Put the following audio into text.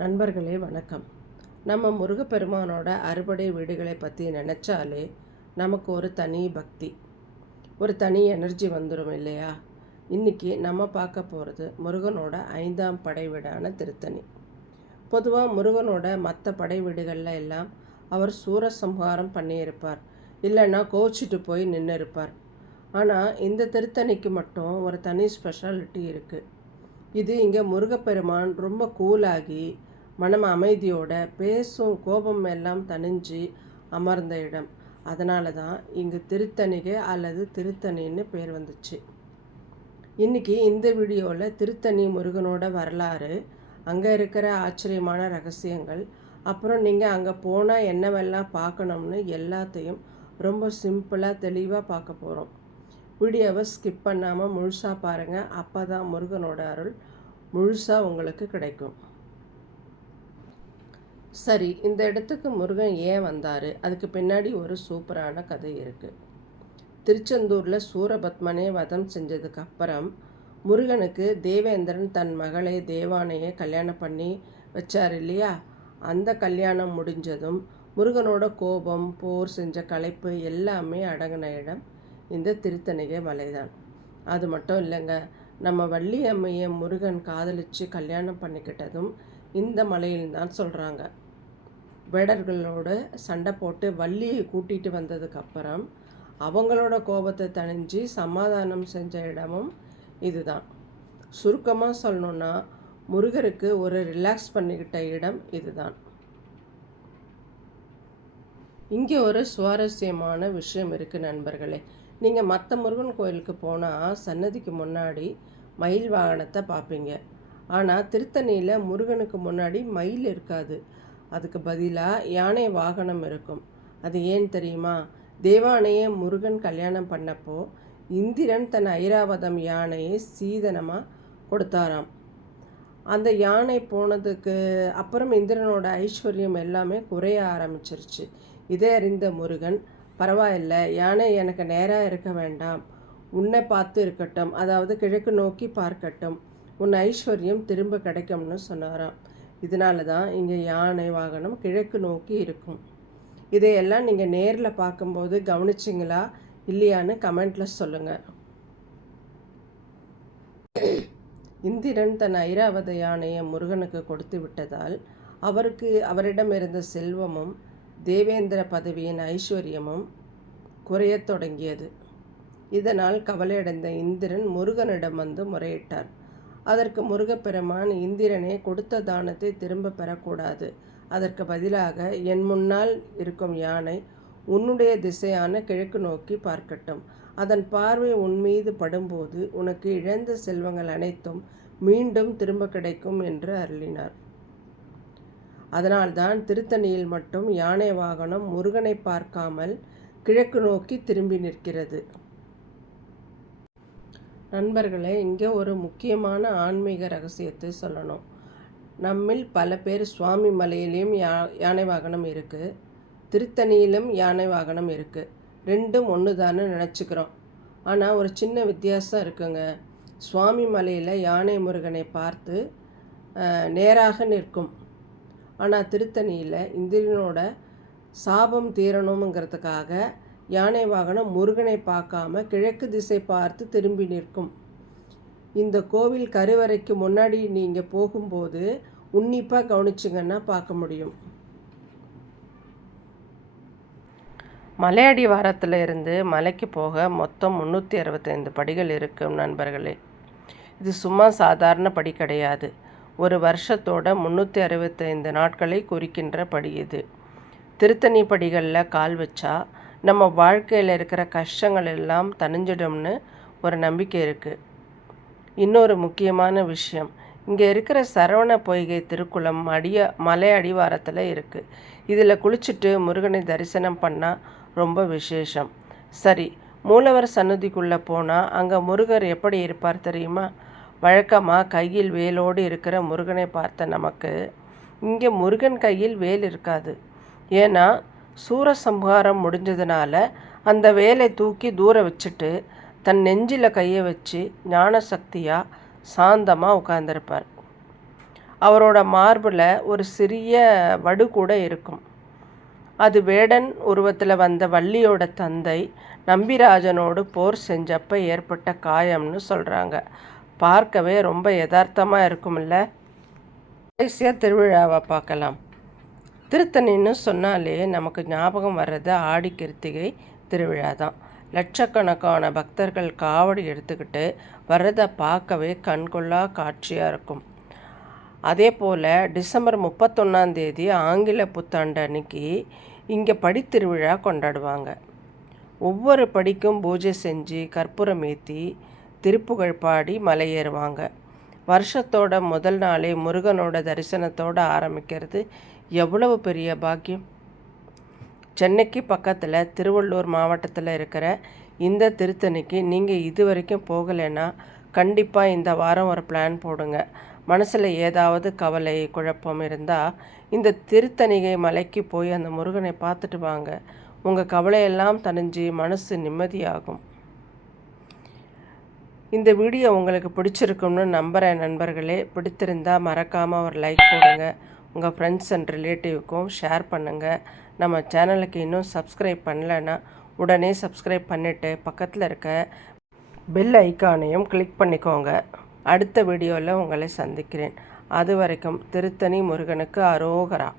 நண்பர்களே வணக்கம். நம்ம முருகப்பெருமானோட அறுபடை வீடுகளை பற்றி நினச்சாலே நமக்கு ஒரு தனி பக்தி, ஒரு தனி எனர்ஜி வந்துடும் இல்லையா? இன்றைக்கி நம்ம பார்க்க போகிறது முருகனோட 5ஆம் படை வீடான திருத்தணி. பொதுவாக முருகனோட மற்ற படை வீடுகளில் எல்லாம் அவர் சூரசம்ஹாரம் பண்ணியிருப்பார், இல்லைன்னா கோச்சிட்டு போய் நின்று இருப்பார். ஆனால் இந்த திருத்தணிக்கு மட்டும் ஒரு தனி ஸ்பெஷாலிட்டி இருக்குது. இது இங்கே முருகப்பெருமான் ரொம்ப கூலாகி மனம் அமைதியோட பேசும் கோபம் எல்லாம் தணிஞ்சு அமர்ந்த இடம். அதனால தான் இங்கு திருத்தணிகை அல்லது திருத்தணின்னு பேர் வந்துச்சு. இன்றைக்கி இந்த வீடியோவில் திருத்தணி முருகனோட வரலாறு, அங்கே இருக்கிற ஆச்சரியமான ரகசியங்கள், அப்புறம் நீங்கள் அங்கே போனால் என்னவெல்லாம் பார்க்கணும்னு எல்லாத்தையும் ரொம்ப சிம்பிளாக தெளிவாக பார்க்க போகிறோம். வீடியோவை ஸ்கிப் பண்ணாமல் முழுசாக பாருங்கள். அப்போ தான் முருகனோட அருள் முழுசாக உங்களுக்கு கிடைக்கும். சரி, இந்த இடத்துக்கு முருகன் ஏன் வந்தார்? அதுக்கு பின்னாடி ஒரு சூப்பரான கதை இருக்குது. திருச்செந்தூரில் சூரபத்மனே வதம் செஞ்சதுக்கு அப்புறம் முருகனுக்கு தேவேந்திரன் தன் மகளை தேவானையை கல்யாணம் பண்ணி வச்சார் இல்லையா? அந்த கல்யாணம் முடிஞ்சதும் முருகனோட கோபம், போர் செஞ்ச களைப்பு எல்லாமே அடங்கின இடம் இந்த திருத்தணிகை மலைதான். அது மட்டும் இல்லைங்க, நம்ம வள்ளி அம்மையை முருகன் காதலித்து கல்யாணம் பண்ணிக்கிட்டதும் இந்த மலையில்தான் சொல்கிறாங்க. வேடர்களோட சண்டை போட்டு வள்ளியை கூட்டிகிட்டு வந்ததுக்கப்புறம் அவங்களோட கோபத்தை தணிஞ்சு சமாதானம் செஞ்ச இடமும் இதுதான். சுருக்கமாக சொல்லணுன்னா முருகருக்கு ஒரு ரிலாக்ஸ் பண்ணிக்கிட்ட இடம் இதுதான். இங்கே ஒரு சுவாரஸ்யமான விஷயம் இருக்குது நண்பர்களே. நீங்கள் மற்ற முருகன் கோயிலுக்கு போனால் சன்னதிக்கு முன்னாடி மயில் வாகனத்தை பார்ப்பீங்க. ஆனால் திருத்தணியில் முருகனுக்கு முன்னாடி மயில் இருக்காது, அதுக்கு பதிலாக யானை வாகனம் இருக்கும். அது ஏன் தெரியுமா? தேவானையை முருகன் கல்யாணம் பண்ணப்போ இந்திரன் தன் ஐராவதம் யானையை சீதனமாக கொடுத்தாராம். அந்த யானை போனதுக்கு அப்புறம் இந்திரனோட ஐஸ்வர்யம் எல்லாமே குறைய ஆரம்பிச்சிருச்சு. இதை அறிந்த முருகன், பரவாயில்ல, யானை எனக்கு நேராக இருக்க வேண்டாம், உன்னை பார்த்து இருக்கட்டும், அதாவது கிழக்கு நோக்கி பார்க்கட்டும், உன் ஐஸ்வர்யம் திரும்ப கிடைக்கும்னு சொன்னாராம். இதனால தான் இங்கே யானை வாகனம் கிழக்கு நோக்கி இருக்கும். இதையெல்லாம் நீங்கள் நேரில் பார்க்கும்போது கவனிச்சிங்களா இல்லையான்னு கமெண்ட்டில் சொல்லுங்கள். இந்திரன் தன் ஐராவத யானையை முருகனுக்கு கொடுத்து விட்டதால் அவரிடம் இருந்த செல்வமும் தேவேந்திர பதவியின் ஐஸ்வர்யமும் குறையத் தொடங்கியது. இதனால் கவலையடைந்த இந்திரன் முருகனிடம் வந்து முறையிட்டார். அதற்கு முருகப்பெருமான், இந்திரனே, கொடுத்த தானத்தை திரும்ப பெறக்கூடாது, அதற்கு பதிலாக என் முன்னால் இருக்கும் யானை உன்னுடைய திசையான கிழக்கு நோக்கி பார்க்கட்டும், அதன் பார்வை உன் மீது படும்போது உனக்கு இழந்த செல்வங்கள் அனைத்தும் மீண்டும் திரும்ப கிடைக்கும் என்று அருளினார். அதனால்தான் திருத்தணியில் மட்டும் யானை வாகனம் முருகனை பார்க்காமல் கிழக்கு நோக்கி திரும்பி நிற்கிறது. நண்பர்களே, இங்கே ஒரு முக்கியமான ஆன்மீக ரகசியத்தை சொல்லணும். நம்மில் பல பேர் சுவாமி மலையிலையும் யானை வாகனம் இருக்குது, திருத்தணியிலும் யானை வாகனம் இருக்குது, ரெண்டும் ஒன்று தானே நினச்சிக்கிறோம். ஆனால் ஒரு சின்ன வித்தியாசம் இருக்குங்க. சுவாமி மலையில் யானை முருகனை பார்த்து நேராக நிற்கும். ஆனால் திருத்தணியில் இந்திரனோட சாபம் தீரணுங்கிறதுக்காக யானை வாகனம் முருகனை பார்க்காம கிழக்கு திசை பார்த்து திரும்பி நிற்கும். இந்த கோவில் கருவறைக்கு முன்னாடி நீங்கள் போகும்போது உன்னிப்பாக கவனிச்சிங்கன்னா பார்க்க முடியும். மலையடி வாரத்தில் இருந்து மலைக்கு போக மொத்தம் 365 படிகள் இருக்கும் நண்பர்களே. இது சும்மா சாதாரண படி கிடையாது. ஒரு வருஷத்தோட 365 நாட்களை குறிக்கின்ற படி இது. திருத்தணி படிகளில் கால் வச்சா நம்ம வாழ்க்கையில் இருக்கிற கஷ்டங்கள் எல்லாம் தணிஞ்சிடும்னு ஒரு நம்பிக்கை இருக்குது. இன்னொரு முக்கியமான விஷயம், இங்கே இருக்கிற சரவண பொய்கை திருக்குளம் மலை அடிவாரத்தில் இருக்குது. இதில் குளிச்சுட்டு முருகனை தரிசனம் பண்ணால் ரொம்ப விசேஷம். சரி, மூலவர் சன்னதிக்குள்ளே போனால் அங்கே முருகர் எப்படி இருப்பார் தெரியுமா? வழக்கமாக கையில் வேலோடு இருக்கிற முருகனை பார்த்த நமக்கு இங்கே முருகன் கையில் வேல் இருக்காது. ஏன்னா சூரசம்ஹாரம் முடிஞ்சதுனால அந்த வேலை தூக்கி தூர வச்சுட்டு தன் நெஞ்சில் கையை வச்சு ஞான சக்தியாக சாந்தமாக உட்கார்ந்திருப்பார். அவரோட மார்பில் ஒரு சிறிய வடு கூட இருக்கும். அது வேடன் உருவத்தில் வந்த வள்ளியோட தந்தை நம்பிராஜனோடு போர் செஞ்சப்போ ஏற்பட்ட காயம்னு சொல்கிறாங்க. பார்க்கவே ரொம்ப யதார்த்தமாக இருக்கும்ல. கடைசியாக திருவிழாவை பார்க்கலாம். திருத்தணின்னு சொன்னாலே நமக்கு ஞாபகம் வர்றது ஆடி கிருத்திகை திருவிழா தான். லட்சக்கணக்கான பக்தர்கள் காவடி எடுத்துக்கிட்டு வர்றதை பார்க்கவே கண்கொள்ளா காட்சியாக இருக்கும். அதே போல் டிசம்பர் 31 ஆங்கில புத்தாண்டு அன்னைக்கு இங்கே படித்திருவிழா கொண்டாடுவாங்க. ஒவ்வொரு படிக்கும் பூஜை செஞ்சு கற்பூரம் ஏற்றி திருப்புகழ் பாடி மலையேறுவாங்க. வருஷத்தோட முதல் நாளே முருகனோட தரிசனத்தோடு ஆரம்பிக்கிறது எவ்வளவு பெரிய பாக்கியம். சென்னைக்கு பக்கத்தில் திருவள்ளூர் மாவட்டத்தில் இருக்கிற இந்த திருத்தணிக்கு நீங்கள் இது வரைக்கும் போகலைன்னா கண்டிப்பாக இந்த வாரம் ஒரு பிளான் போடுங்க. மனசில் ஏதாவது கவலை குழப்பம் இருந்தால் இந்த திருத்தணிகை மலைக்கு போய் அந்த முருகனை பார்த்துட்டு வாங்க. உங்கள் கவலையெல்லாம் தணிஞ்சு மனசு நிம்மதியாகும். இந்த வீடியோ உங்களுக்கு பிடிச்சிருக்கும்னு நம்புகிறேன் நண்பர்களே. பிடித்திருந்தால் மறக்காமல் ஒரு லைக் போடுங்க. உங்கள் ஃப்ரெண்ட்ஸ் அண்ட் ரிலேட்டிவ்க்கும் ஷேர் பண்ணுங்கள். நம்ம சேனலுக்கு இன்னும் சப்ஸ்கிரைப் பண்ணலைன்னா உடனே சப்ஸ்கிரைப் பண்ணிவிட்டு பக்கத்தில் இருக்க பெல் ஐக்கானையும் கிளிக் பண்ணிக்கோங்க. அடுத்த வீடியோவில் உங்களை சந்திக்கிறேன். அது வரைக்கும் திருத்தணி முருகனுக்கு அரோகரா.